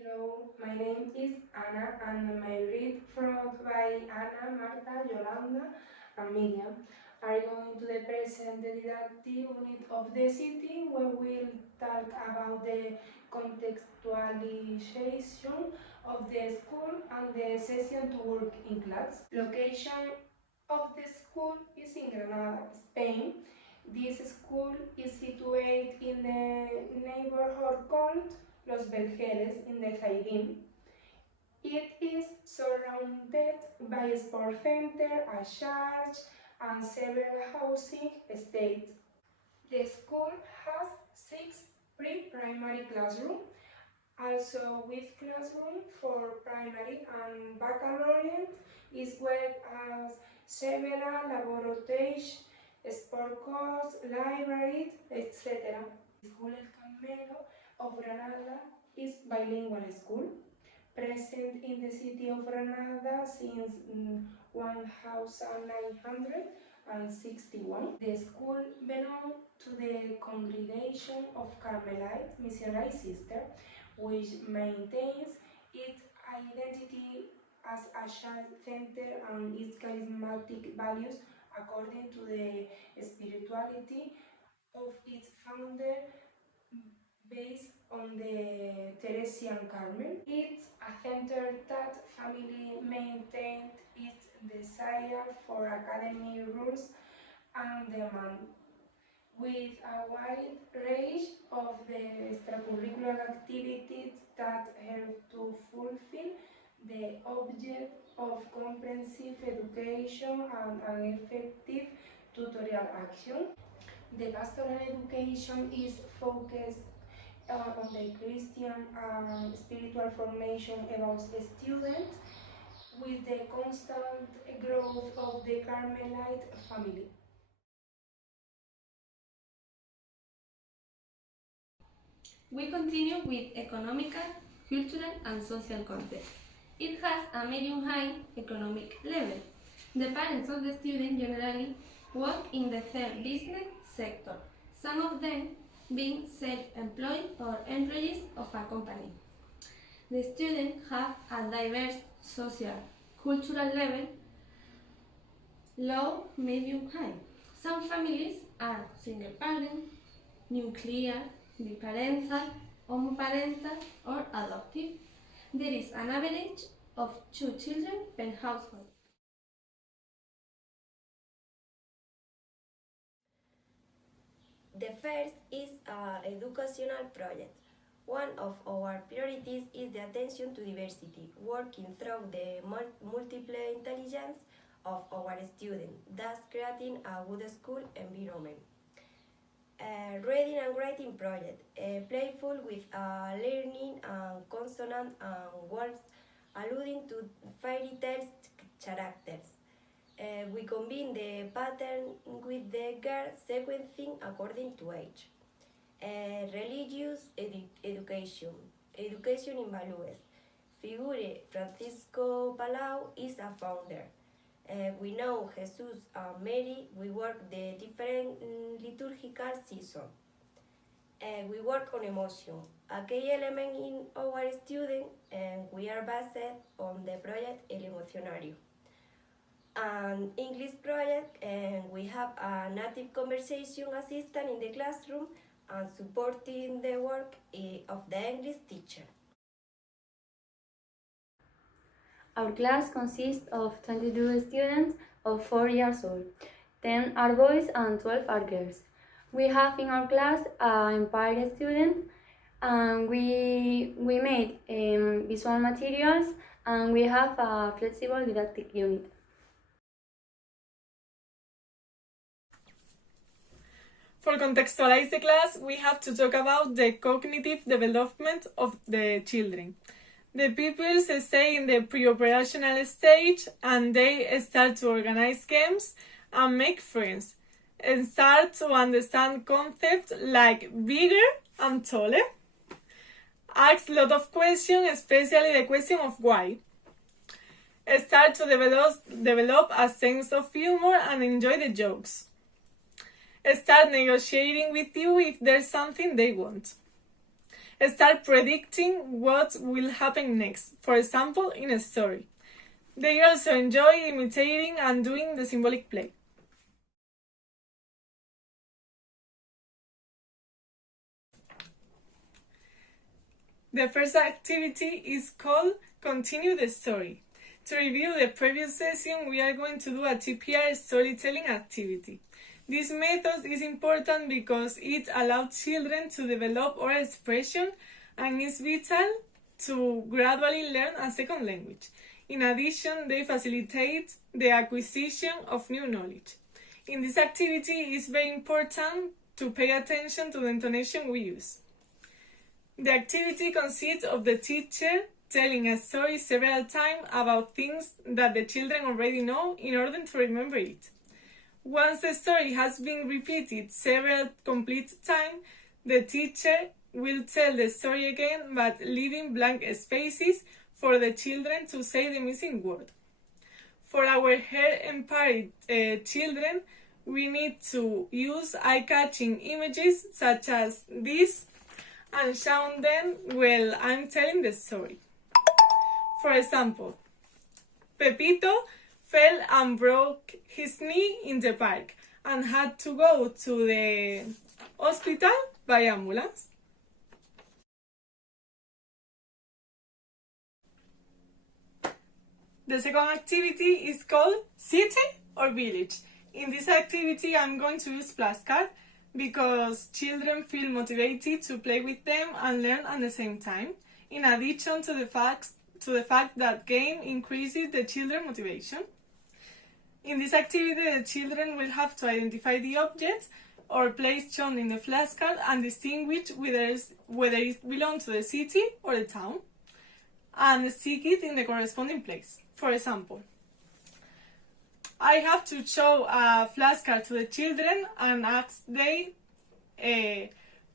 Hello, my name is Anna and my read from by Anna, Marta, Yolanda and Miriam are going to the present the didactic unit of the city where we'll talk about the contextualization of the school and the session to work in class. Location of the school is in Granada, Spain. This school is situated in the neighborhood called Los Vergeles in the Zaidín. It is surrounded by a sports center, a church, and several housing estates. The school has 6 pre-primary classrooms, also with classroom for primary and baccalaureate, as well as several laboratories, sport courts, libraries, etc. School El Carmelo of Granada is bilingual school, present in the city of Granada since 1961. The school belongs to the congregation of Carmelite Missionary Sisters, which maintains its identity as a child center and its charismatic values according to the spirituality of its founder based on the Teresian Carmel. It's a center that family maintained its desire for academy rules and demand, with a wide range of the extracurricular activities that help to fulfill the object of comprehensive education and an effective tutorial action. The pastoral education is focused on the Christian and spiritual formation about students, with the constant growth of the Carmelite family. We continue with economical, cultural and social context. It has a medium-high economic level. The parents of the students generally work in the business sector, some of them being self-employed or employees of a company. The students have a diverse social, cultural level, low, medium, high. Some families are single parent, nuclear, biparental, homoparental, or adoptive. There is an average of 2 children per household. The first is an educational project. One of our priorities is the attention to diversity, working through the multiple intelligence of our students, thus creating a good school environment. Reading and writing project, playful with learning and consonant and words alluding to fairy tales characters. We combine the pattern with the girl sequencing according to age. Religious education, education in values. Figure Francisco Palau is a founder. We know Jesus and Mary, we work the different liturgical season. We work on emotion, a key element in our student, and we are based on the project El Emocionario. An English project, and we have a native conversation assistant in the classroom and supporting the work of the English teacher. Our class consists of 22 students of 4 years old. 10 are boys and 12 are girls. We have in our class an empire student, and we made visual materials, and we have a flexible didactic unit. For contextualize the class, we have to talk about the cognitive development of the children. The pupils stay in the pre-operational stage and they start to organize games and make friends and start to understand concepts like bigger and taller. Ask a lot of questions, especially the question of why. Start to develop a sense of humor and enjoy the jokes. Start negotiating with you if there's something they want. start predicting what will happen next, for example, in a story. They also enjoy imitating and doing the symbolic play. The first activity is called Continue the Story. To review the previous session, we are going to do a TPR storytelling activity. This method is important because it allows children to develop oral expression and is vital to gradually learn a second language. In addition, they facilitate the acquisition of new knowledge. In this activity, it is very important to pay attention to the intonation we use. The activity consists of the teacher telling a story several times about things that the children already know in order to remember it. Once the story has been repeated several complete times, the teacher will tell the story again but leaving blank spaces for the children to say the missing word. For our hair-impaired children, we need to use eye-catching images such as this and show them while I'm telling the story. For example, Pepito fell and broke his knee in the park and had to go to the hospital by ambulance. The second activity is called City or Village. In this activity, I'm going to use flashcards because children feel motivated to play with them and learn at the same time. In addition to the fact that game increases the children's motivation. In this activity, the children will have to identify the object or place shown in the flashcard and distinguish whether it belongs to the city or the town, and stick it in the corresponding place. For example, I have to show a flashcard to the children and ask them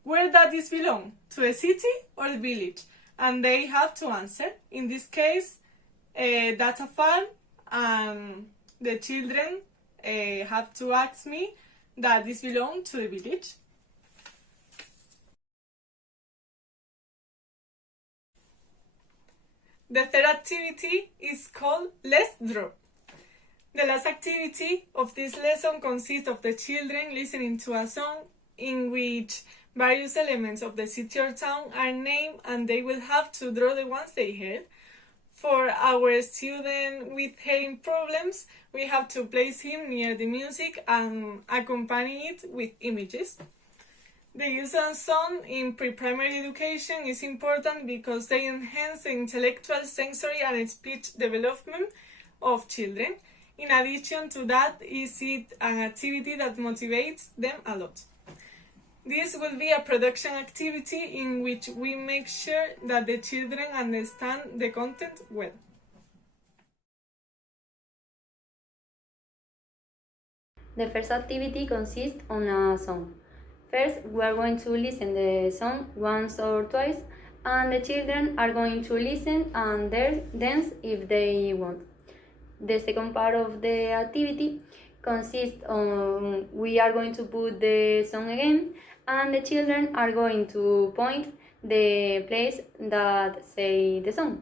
where does this belong, to the city or the village? And they have to answer. In this case, that's a farm, and the children have to ask me that this belongs to the village. The third activity is called Let's Draw. The last activity of this lesson consists of the children listening to a song in which various elements of the city or town are named, and they will have to draw the ones they heard. For our student with hearing problems, we have to place him near the music and accompany it with images. The use of sound in pre-primary education is important because they enhance the intellectual, sensory, and speech development of children. In addition to that, is it an activity that motivates them a lot. This will be a production activity in which we make sure that the children understand the content well. The first activity consists on a song. First, we are going to listen the song once or twice, and the children are going to listen and dance if they want. The second part of the activity consists on we are going to put the song again, and the children are going to point the place that say the song.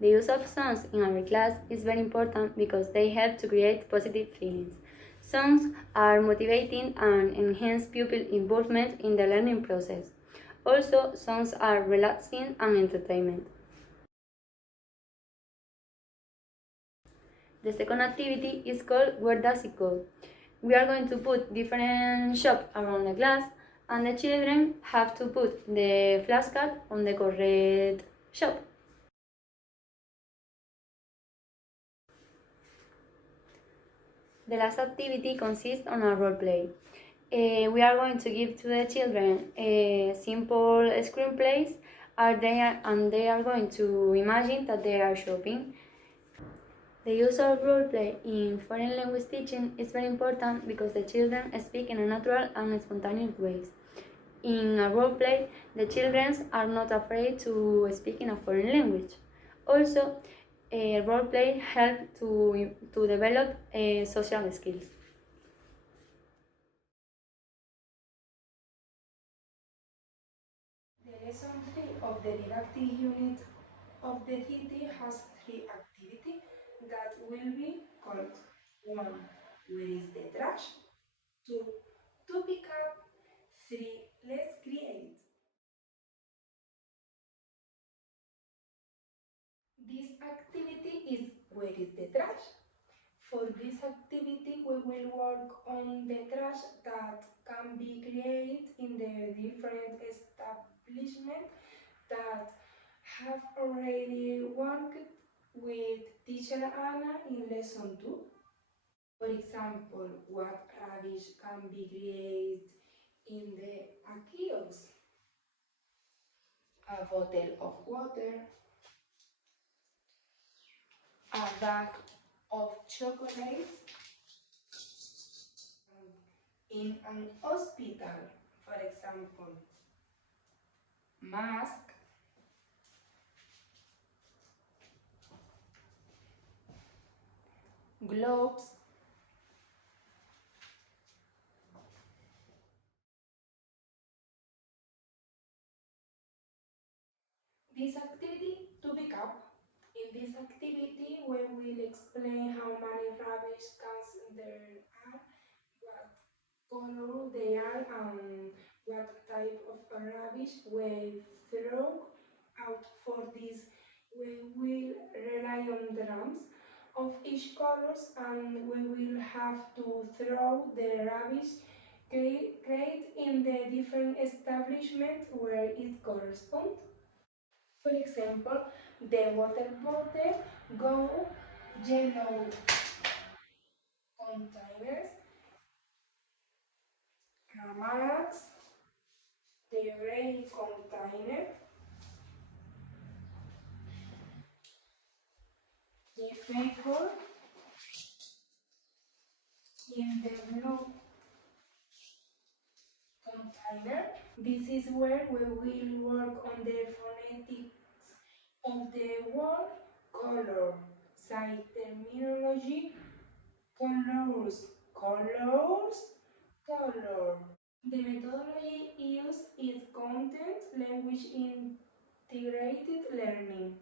The use of songs in our class is very important because they help to create positive feelings. Songs are motivating and enhance pupil involvement in the learning process. Also, songs are relaxing and entertainment. The second activity is called Where Does It Go? We are going to put different shops around the class, and the children have to put the flashcard on the correct shop. The last activity consists on a role play. We are going to give to the children simple screenplays, and they are going to imagine that they are shopping. The use of roleplay in foreign language teaching is very important because the children speak in a natural and spontaneous ways. In a roleplay, the children are not afraid to speak in a foreign language. Also, roleplay helps to develop social skills. of the didactic unit of the city has three activities that will be called: one, where is the trash? Two, to pick up. Three, let's create. This activity is where is the trash? For this activity, we will work on the trash that can be created in the different establishments that have already worked with teacher Anna in lesson 2. For example, what rubbish can be created in a kiosk? A bottle of water, a bag of chocolate, in an hospital, for example, mask, gloves. This activity to pick up. In this activity, we will explain how many rubbish cans there are, what color they are, and what type of rubbish we throw out. For this, we will rely on drums of each colors, and we will have to throw the rubbish created in the different establishments where it corresponds. For example, the water bottle go yellow containers, max the gray container, the paper in the blue container. This is where we will work on the phonetics of the word color, side terminology, colors, colors, color. The methodology used is content language integrated learning,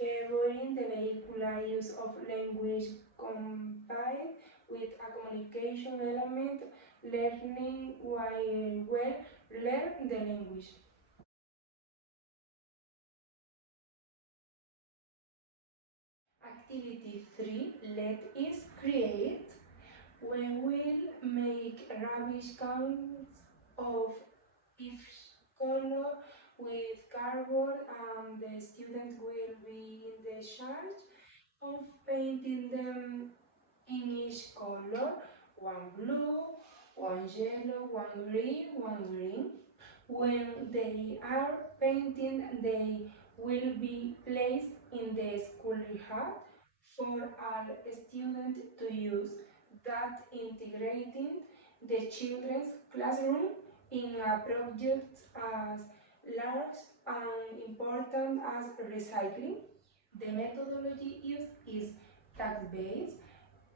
favoring the vehicular use of language combined with a communication element, learning while well learn the language. Activity 3, let is create. We will make rubbish counts of each color with cardboard, and the student will be in the charge of painting them in each color, one blue, one yellow, one green. When they are painting, they will be placed in the school hut for all students to use, that integrating the children's classroom in a project as large and important as recycling. The methodology used is task-based,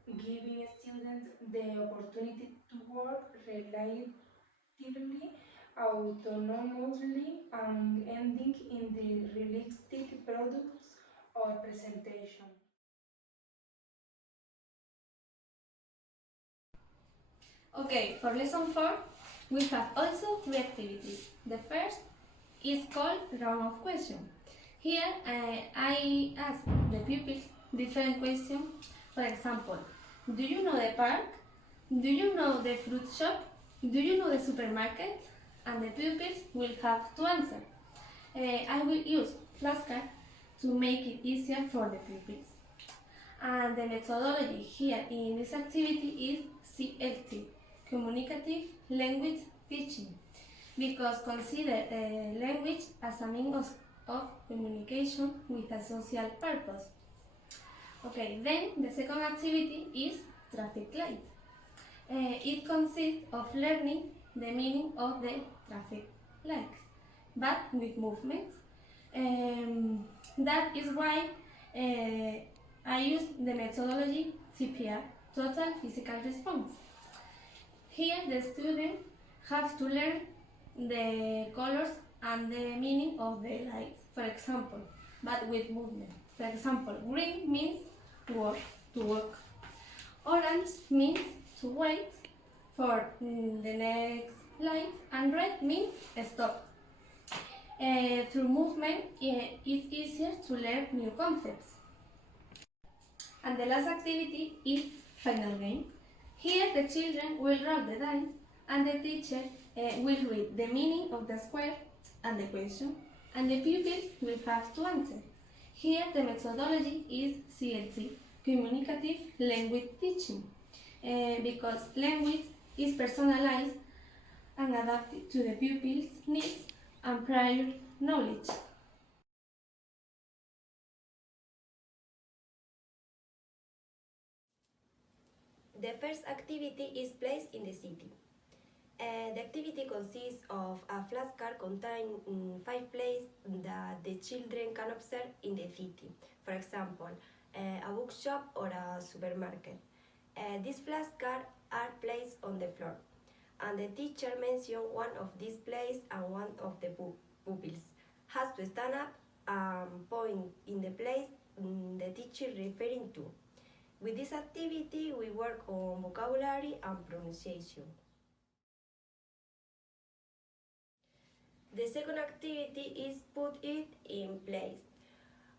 giving students the opportunity to work relatively autonomously and ending in the realistic products or presentation. Okay, for lesson 4, we have also three activities. The first is called round of questions. Here I ask the pupils different questions. For example, do you know the park? Do you know the fruit shop? Do you know the supermarket? And the pupils will have to answer. I will use flashcards to make it easier for the pupils. And the methodology here in this activity is CLT, Communicative Language Teaching, because consider language as a means of communication with a social purpose. Okay, then the second activity is traffic light. It consists of learning the meaning of the traffic lights, but with movements. That is why I use the methodology TPR, Total Physical Response. Here the student has to learn the colors and the meaning of the lights, for example, but with movement. For example, green means walk, to walk. Orange means to wait for the next light, and red means stop. Through movement, it's easier to learn new concepts. And the last activity is final game. Here the children will roll the dice and the teacher will read the meaning of the square and the question, and the pupils will have to answer. Here the methodology is CLT, Communicative Language Teaching, because language is personalized and adapted to the pupils' needs and prior knowledge. The first activity is Place in the City. The activity consists of a flashcard containing 5 places that the children can observe in the city. For example, a bookshop or a supermarket. These flashcards are placed on the floor, and the teacher mentions one of these places, and one of the pupils has to stand up and point in the place the teacher referring to. With this activity, we work on vocabulary and pronunciation. The second activity is Put It in Place.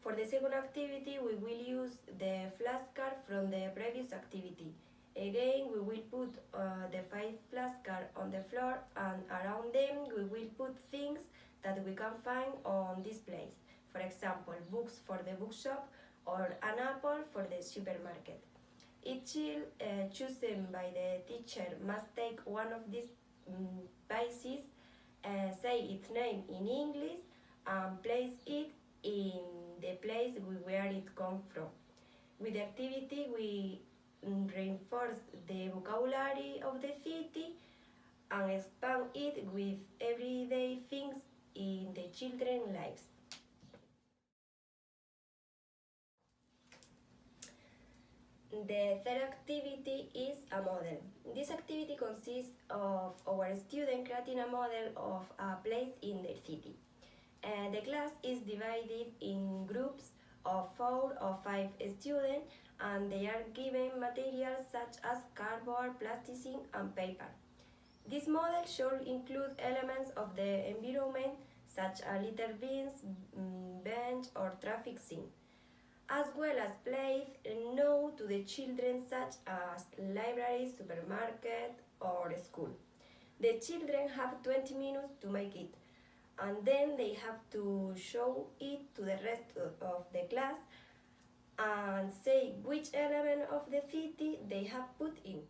For the second activity, we will use the flashcard from the previous activity. Again, we will put the 5 flashcards on the floor, and around them we will put things that we can find on this place. For example, books for the bookshop or an apple for the supermarket. Each child chosen by the teacher must take one of these pieces, say its name in English, and place it in the place where it comes from. With the activity, we reinforce the vocabulary of the city and expand it with everyday things in the children's lives. The third activity is a model. This activity consists of our student creating a model of a place in their city. The class is divided in groups of 4 or 5 students, and they are given materials such as cardboard, plasticine, and paper. This model should include elements of the environment such as litter bins, bench, or traffic scene, as well as places known to the children such as library, supermarket, or school. The children have 20 minutes to make it, and then they have to show it to the rest of the class and say which element of the city they have put in.